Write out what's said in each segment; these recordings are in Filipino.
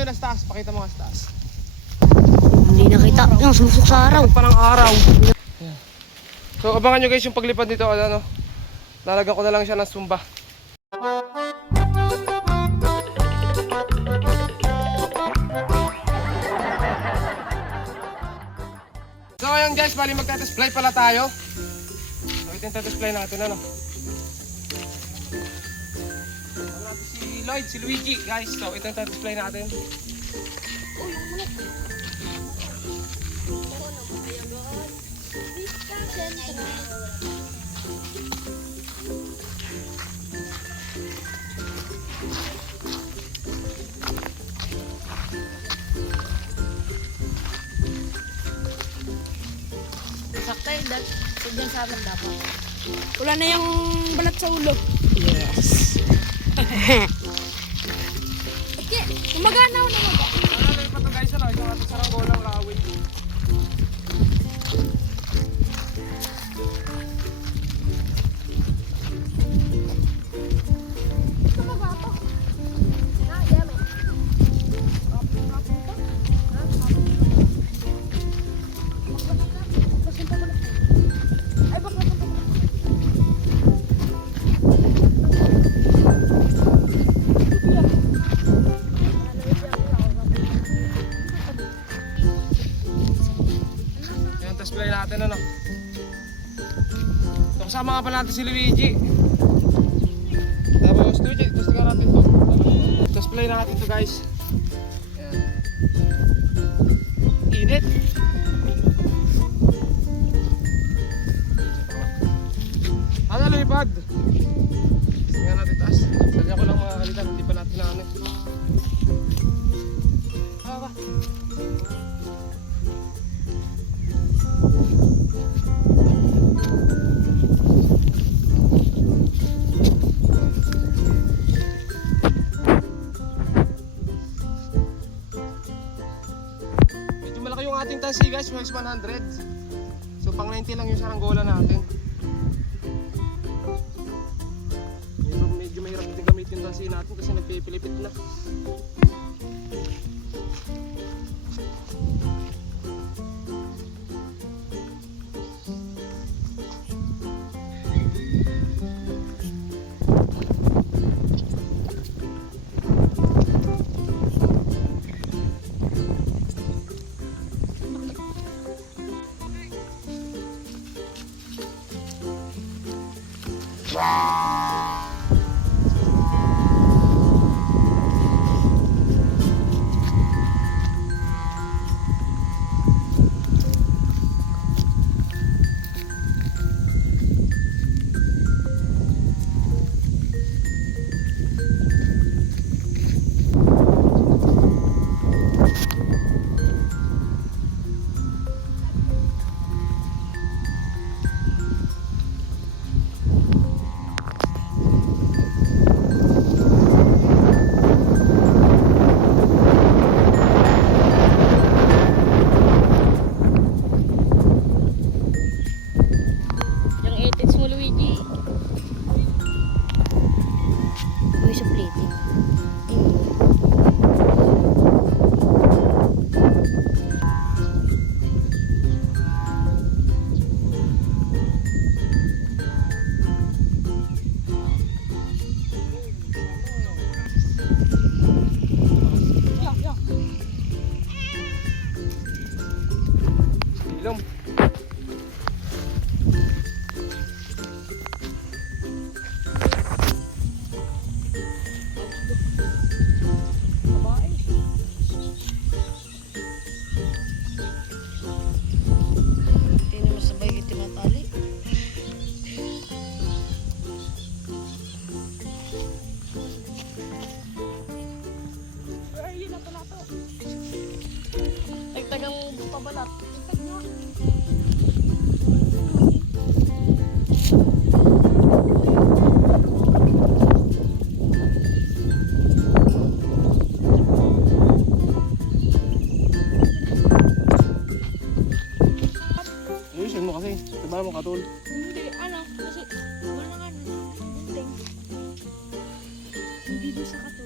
tayo na taas. Pakita mo nga sa taas. Hindi nakita. Yung sumusok sa araw. Pa ng araw. Yan. So abangan nyo guys yung paglipad dito. Ano, lalagyan ko na lang siya ng sumba. So ayan guys, bali magta-test fly pala tayo. So ito yung test fly natin, ano. Ano natin si Lloyd, si Luigi guys. So ito yung test fly natin. Sakta yun, Dad. Tudyan sa amin dapat. Wala na yung balat sa ulo. Yes. Okay, gumagana ako naman. Ano pa ito guys, ano? Ito natin saranggolang lawin. Ito ba ba ito? Dami. Ay, bakit ito? Yan, test fly natin, ano. So kasama nga pala natin si Luigi. Tapos Luigi, testingan natin to. Test fly natin to guys. Ayan. Init. Ano lipad? Testingan natin taas. Dali ako lang mga kalitan, hindi pa natin na ano. Ba? Medyo malaki yung ating tansi guys, Wells 100. So pang 90 lang yung saranggola natin. Medyo mahirap din gamitin yung tansi natin kasi nagpipilipit na. Yung 8 mo, Luigi. Uy, sa plating. Ilong. Hindi na masabay yung tinatali. Ay, yun na pala ito. Tagtagang pabalat. Tag nga. Ayusin mo kasi. Diba mo katol? Hindi, ano, kasi wala nga gunting. Hindi doon sa kato.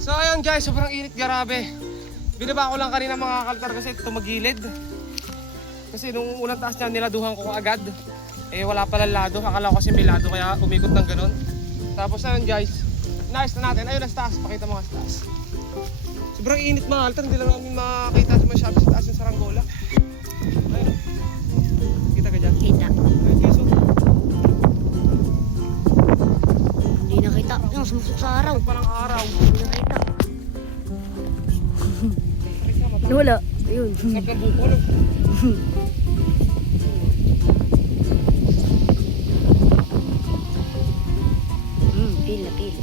So ayun guys, sobrang init, grabe. Binaba ko lang kanina mga kaltar kasi tumagilid. Kasi nung unang taas niya niladuhan ko agad. Eh wala pala lado, akala ko kasi may lado kaya umikot ng ganun. Tapos ayun guys, nice na natin. Ayun, sa taas, pakita mo nga sa taas. Sobrang init mga kaltar, hindi lang namin makita sa masyado sa taas yung saranggola. Ayun, kita ka dyan? Kita. Ayun guys, oh. Hindi nakita. Yung sumusok sa araw. Parang araw. Hindi nakita. Wala. Ayun. Sarap ng buko, no? Pil na pil.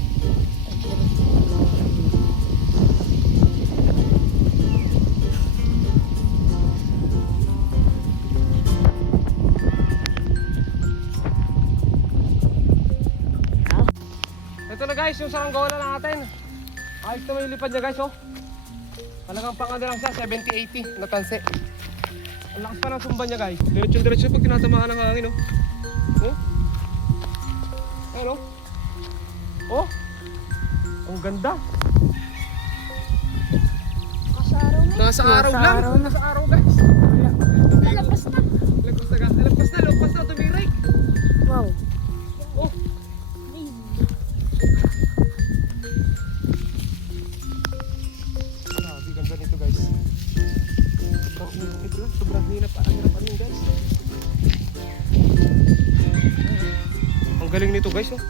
Ito na guys, yung saranggola natin. Ayos naman yung lipad niya guys, oh. Talagang pang ano lang siya, 70-80 na tanse. Ang lakas pa ng sumba niya guys. Diretso-diretso pag tinatamaan ng hangin, oh. Oh? Ayun, oh. Oh? Ang ganda. Nasa araw na. Nasa araw Nasa lang. araw na. Nasa araw guys. Lalabas na. Lagpas na, tumiray. Wow. Oh. Ayun. Grabe, ganda nito guys. Sobrang init lang, sobrang hirap rin guys. Ang galing nito guys, oh.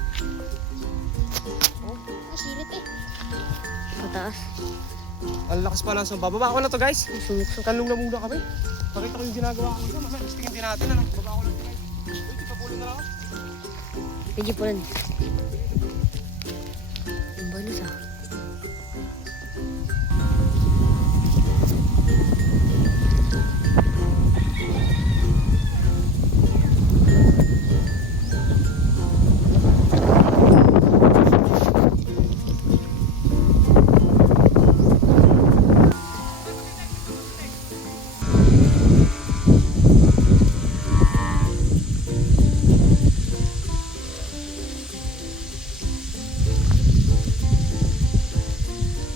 Nasirit eh. Pataas. Ang lakas pala sa bababa ko na to guys. Sumuksok. Talong na muna kami. Pakita ko yung ginagawa ko dyan. Mamaya, testingin din natin. Ano? Baba ko lang ito guys. Uy, ipapulong na lang ako. Pwede po lang. Ang balas ah.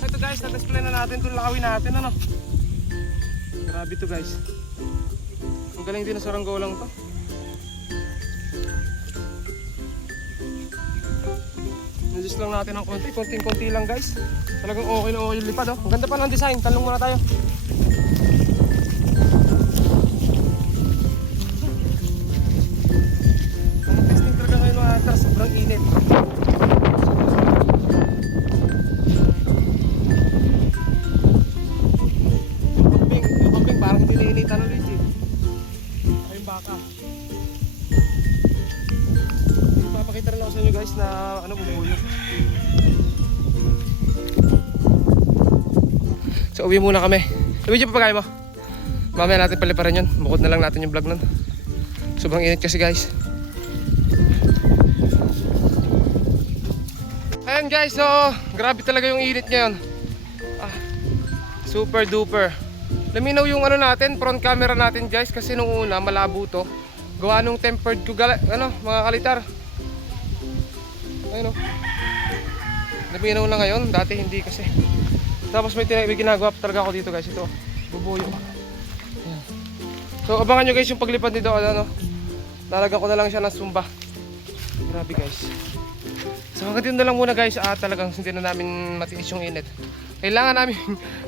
Ito guys, na-display na natin itong lakawin natin. Ano? Grabe to guys. Ang galing din na saranggolang to. Nadjust lang natin ng konti. Konting-konti lang guys. Talagang okay na okay yung lipad. Oh. Ang ganda pa ng design. Talong muna tayo. Ang testing talaga ngayon mga atras. Sobrang init. Yung kambing parang hindi nainitan ulit eh. Ay yung baka. Papakita rin ako sa inyo guys na ano bumuyo. So uwi muna kami. Uwi dyan papagay mo. Mamaya natin paliparan yun. Bukod na lang natin yung vlog nun. Sobrang init kasi guys. Ayan guys, so grabe talaga yung init ngayon. Super duper. Laminaw yung ano natin, front camera natin guys, kasi nung una malabo to. Gawa nung tempered ko ano, mga kalitar. Ayun oh. Laminaw na ngayon, dati hindi kasi. Tapos may ginagawa pa talaga ako dito guys, ito. Bubuyo. Ayan. So abangan nyo guys yung paglipad nito, ano. Lalagyan ko na lang siya ng sumba. Grabe guys. So hanggang dito na lang muna guys, talagang hindi na namin matiis yung init. Kailangan namin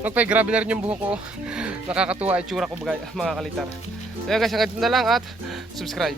magpa-grabe na rin yung buhok ko. Nakakatuwa itsura ko mga kalitar. So yun guys, hanggang dito na lang at subscribe.